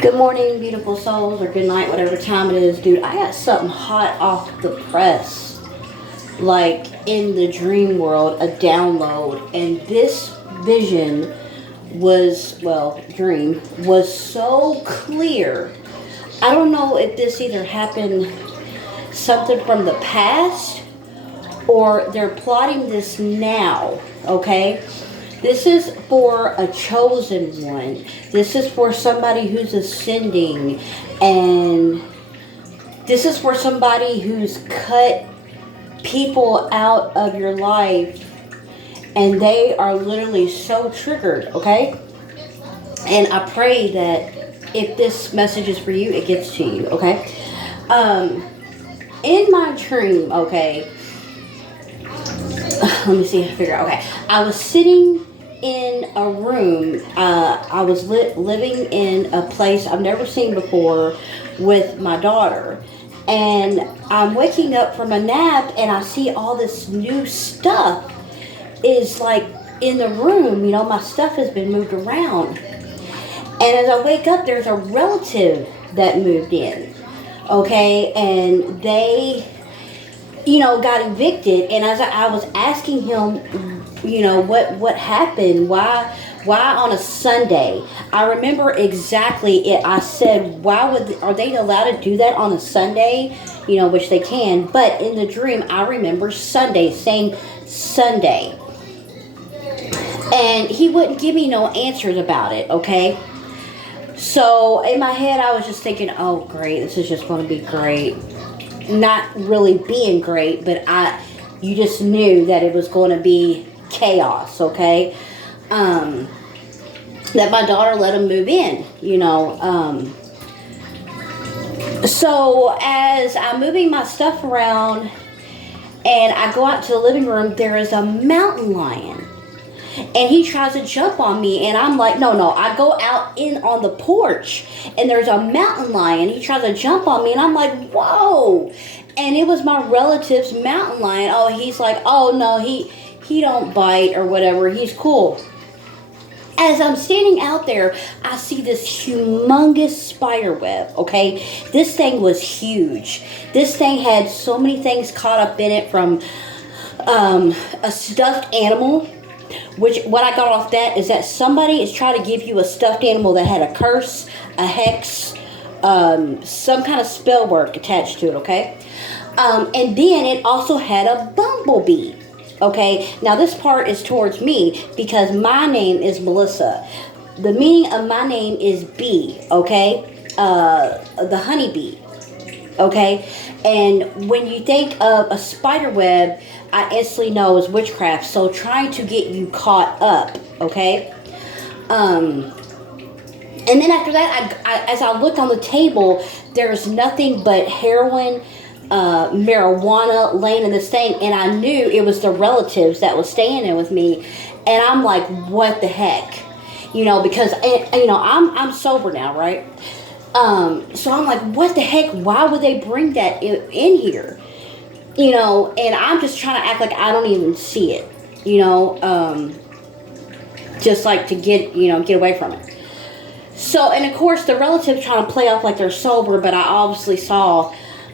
Good morning, beautiful souls, or good night, whatever time it is, dude. I got something hot off the press, like in the dream world, a download, and this vision dream was so clear. I don't know if this either happened something from the past or they're plotting this now, okay? This is for a chosen one. This is for somebody who's ascending. And this is for somebody who's cut people out of your life. And they are literally so triggered, okay? And I pray that if this message is for you, it gets to you, okay? In my dream, okay, let me see if I figure out, okay, I was sitting in a room. I was living in a place I've never seen before with my daughter. And I'm waking up from a nap and I see all this new stuff is like in the room. You know, my stuff has been moved around. And as I wake up, there's a relative that moved in. Okay, and they, got evicted. And as I was asking him, what happened, why on a Sunday, I remember exactly it. I said, are they allowed to do that on a Sunday? Which they can, but in the dream I remember Sunday, saying Sunday, and he wouldn't give me no answers about it. Okay, so in my head I was just thinking, oh great, this is just going to be great. Not really being great, but you just knew that it was going to be chaos, okay? That my daughter let him move in, So as I'm moving my stuff around and I go out to the living room, there is a mountain lion. And he tries to jump on me, and I'm like, no. I go out in on the porch, and there's a mountain lion. He tries to jump on me, and I'm like, whoa. And it was my relative's mountain lion. Oh, he's like, oh, no, he don't bite or whatever. He's cool. As I'm standing out there, I see this humongous spider web, okay? This thing was huge. This thing had so many things caught up in it, from a stuffed animal. Which, what I got off that is that somebody is trying to give you a stuffed animal that had a curse, a hex, some kind of spell work attached to it, okay? And then it also had a bumblebee, okay? Now this part is towards me because my name is Melissa. The meaning of my name is bee, okay? The honeybee, okay? And when you think of a spider web, I instantly know it's witchcraft. So trying to get you caught up, okay? And then after that, as I looked on the table, there's nothing but heroin, marijuana laying in this thing, and I knew it was the relatives that was staying in with me. And I'm like, what the heck, because I'm sober now, right? So I'm like, what the heck? Why would they bring that in here? And I'm just trying to act like I don't even see it, just like to get away from it. So, and of course the relatives trying to play off like they're sober, but I obviously saw,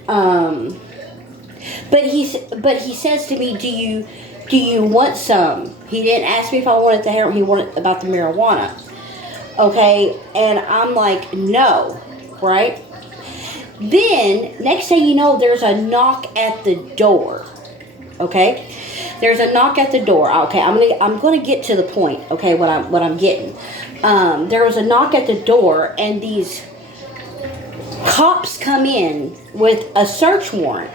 but he says to me, do you want some? He didn't ask me if I wanted the heroin, he wanted about the marijuana. Okay. And I'm like, no, right? Then, next thing you know, there's a knock at the door. Okay, there's a knock at the door. Okay, I'm gonna get to the point. Okay, what I'm getting. There was a knock at the door, and these cops come in with a search warrant.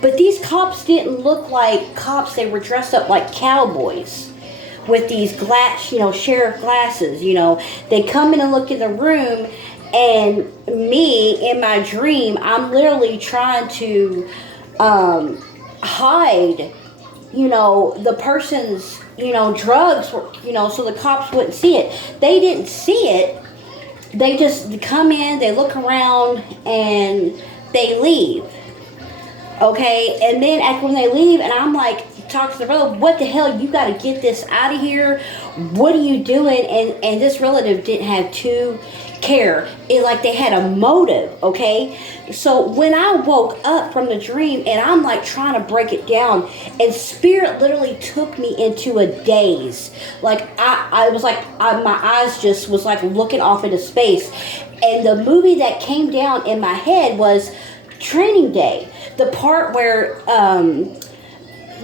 But these cops didn't look like cops. They were dressed up like cowboys with these sheriff glasses. They come in and look in the room. And me, in my dream, I'm literally trying to hide, the person's, drugs, so the cops wouldn't see it. They didn't see it. They just come in, they look around, and they leave. Okay, and then after when they leave, and I'm like, talk to the relative, what the hell, you got to get this out of here. What are you doing? And this relative didn't have two care. It like they had a motive, okay? So when I woke up from the dream and I'm like trying to break it down, and spirit literally took me into a daze. Like I was like my eyes just was like looking off into space, and the movie that came down in my head was Training Day, the part where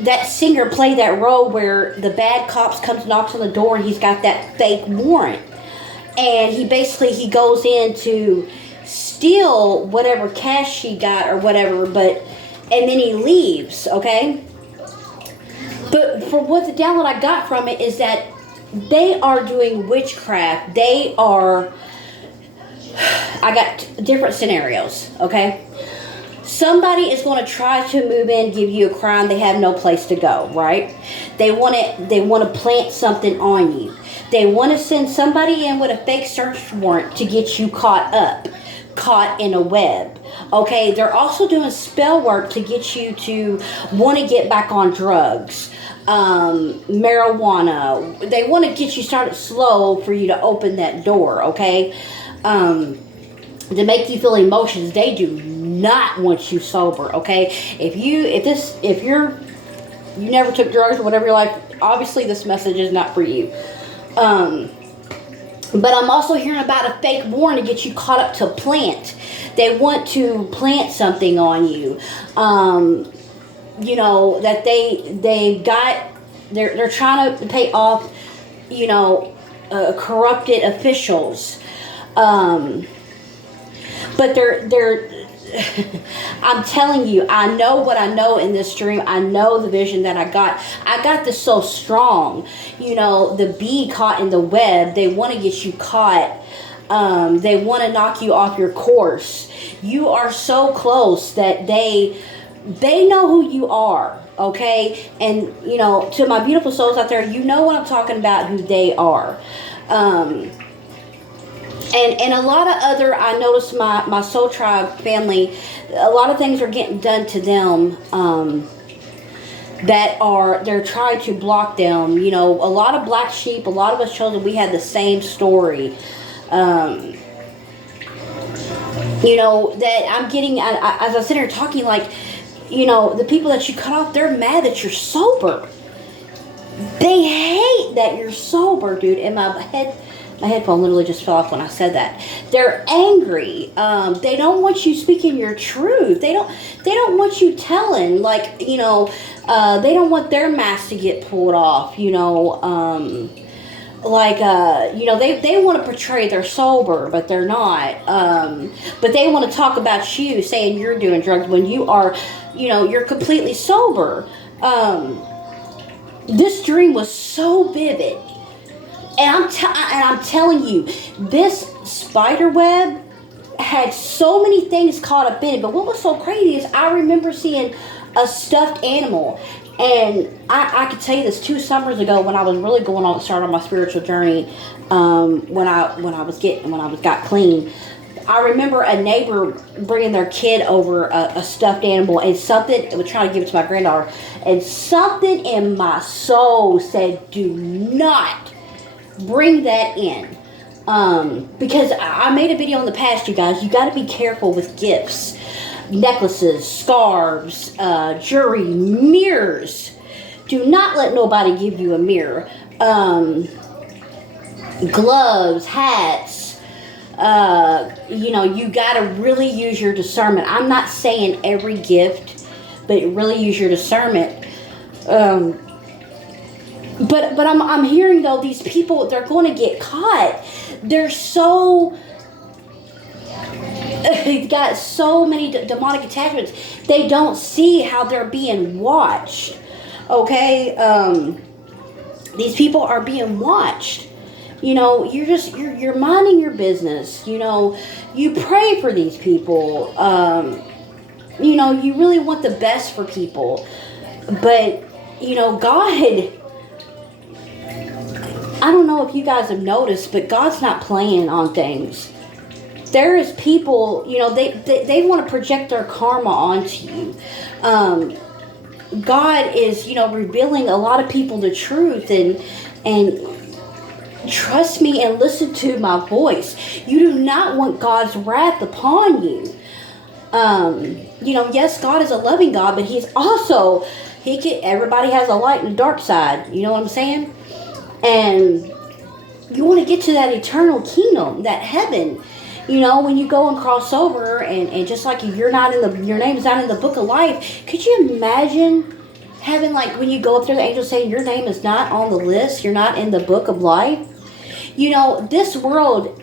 that singer played that role where the bad cops comes knocks on the door and he's got that fake warrant, and he goes in to steal whatever cash she got or whatever, and then he leaves, okay? But for what the download I got from it is that they are doing witchcraft. I got different scenarios, okay? Somebody is going to try to move in, give you a crime. They have no place to go, right? They want to plant something on you. They want to send somebody in with a fake search warrant to get you caught in a web. Okay, they're also doing spell work to get you to want to get back on drugs, marijuana. They want to get you started slow for you to open that door, okay? To make you feel emotions. They do not want you sober, okay? If you never took drugs or whatever your life, obviously this message is not for you. But I'm also hearing about a fake warrant to get you caught up to plant. They want to plant something on you. You know, that they're trying to pay off, you know, corrupted officials. But they're I'm telling you, I know what I know in this dream. I know the vision that I got. I got this so strong. You know, the bee caught in the web. They want to get you caught. They want to knock you off your course. You are so close that they know who you are, okay? And, you know, to my beautiful souls out there, you know what I'm talking about, who they are. And a lot of other, I noticed my Soul Tribe family, a lot of things are getting done to them they're trying to block them. You know, a lot of black sheep, a lot of us children, we had the same story. You know, that I'm getting, as I sit here talking, like, you know, the people that you cut off, they're mad that you're sober. They hate that you're sober, dude. And my headphone literally just fell off when I said that. They're angry. They don't want you speaking your truth. They don't want you telling, like, you know, they don't want their mask to get pulled off, you know, you know, they want to portray they're sober, but they're not. But they want to talk about you, saying you're doing drugs when you are, you know, you're completely sober. This dream was so vivid. And I'm telling you, this spider web had so many things caught up in it. But what was so crazy is I remember seeing a stuffed animal. And I could tell you this 2 summers ago when I was really starting on my spiritual journey, when I got clean. I remember a neighbor bringing their kid over a stuffed animal, and something, was trying to give it to my granddaughter, and something in my soul said, do not bring that in. Because I made a video in the past, you guys, you got to be careful with gifts. Necklaces, scarves, jewelry, mirrors. Do not let nobody give you a mirror. Gloves, hats. You know, you got to really use your discernment. I'm not saying every gift, but really use your discernment. But I'm hearing, though, these people, they're going to get caught. They're so... They've got so many demonic attachments. They don't see how they're being watched. Okay? These people are being watched. You know, you're minding your business. You know, you pray for these people. You know, you really want the best for people. But, you know, God... I don't know if you guys have noticed, but God's not playing on things. There is people, you know, they want to project their karma onto you. God is, you know, revealing a lot of people the truth, and Trust me and listen to my voice. You do not want God's wrath upon you. Yes, God is a loving God, but He's also, everybody has a light and a dark side. You know what I'm saying? And you want to get to that eternal kingdom, that heaven. When you go and cross over, and just like your name's not in the book of life, could you imagine having, like, when you go up there, the angel saying your name is not on the list, you're not in the book of life? This world,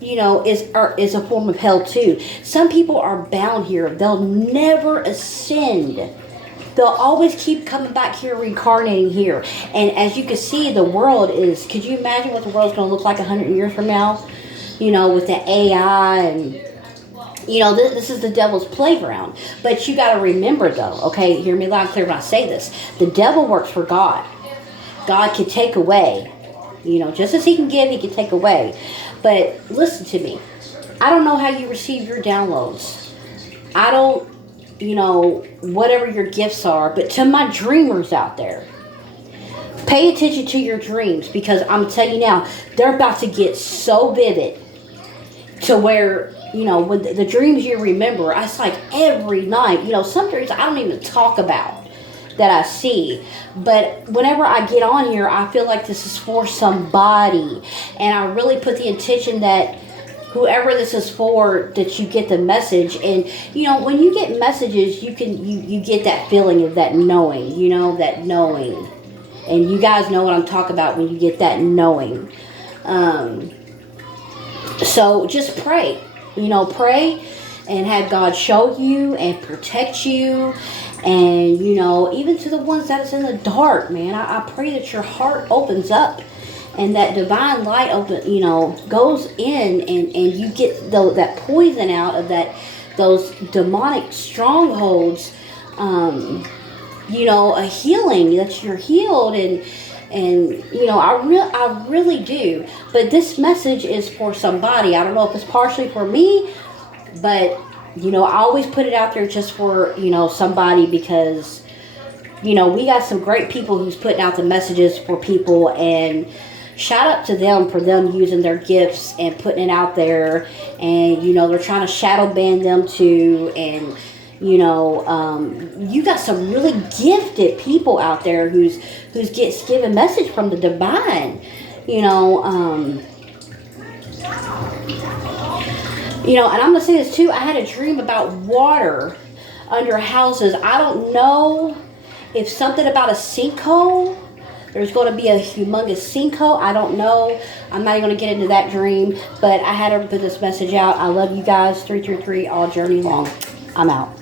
is a form of hell too. Some people are bound here. They'll never ascend. They'll always keep coming back here, reincarnating here. And as you can see, the world is, could you imagine what the world's going to look like 100 years from now? With the AI and, this is the devil's playground. But you got to remember, though, okay, hear me loud and clear when I say this. The devil works for God. God can take away. Just as He can give, He can take away. But listen to me. I don't know how you receive your downloads. I don't, whatever your gifts are. But to my dreamers out there, pay attention to your dreams, because I'm telling you now, they're about to get so vivid to where, when the dreams you remember, it's like every night. Some dreams I don't even talk about that I see. But whenever I get on here, I feel like this is for somebody. And I really put the intention that whoever this is for, that you get the message. And, when you get messages, you get that feeling of that knowing, that knowing. And you guys know what I'm talking about when you get that knowing. So just pray. Pray and have God show you and protect you. And, even to the ones that is in the dark, man, I pray that your heart opens up and that divine light goes in, and you get that poison out of those demonic strongholds. A healing, that you're healed, and I really do. But this message is for somebody. I don't know if it's partially for me, but I always put it out there just for somebody, because we got some great people who's putting out the messages for people, and shout out to them for them using their gifts and putting it out there. And they're trying to shadow ban them too. And you got some really gifted people out there who's gets given message from the divine. And I'm gonna say this too. I had a dream about water under houses. I don't know if something about a sinkhole. There's going to be a humongous sinkhole. I don't know. I'm not even going to get into that dream. But I had to put this message out. I love you guys. 333 all journey long. I'm out.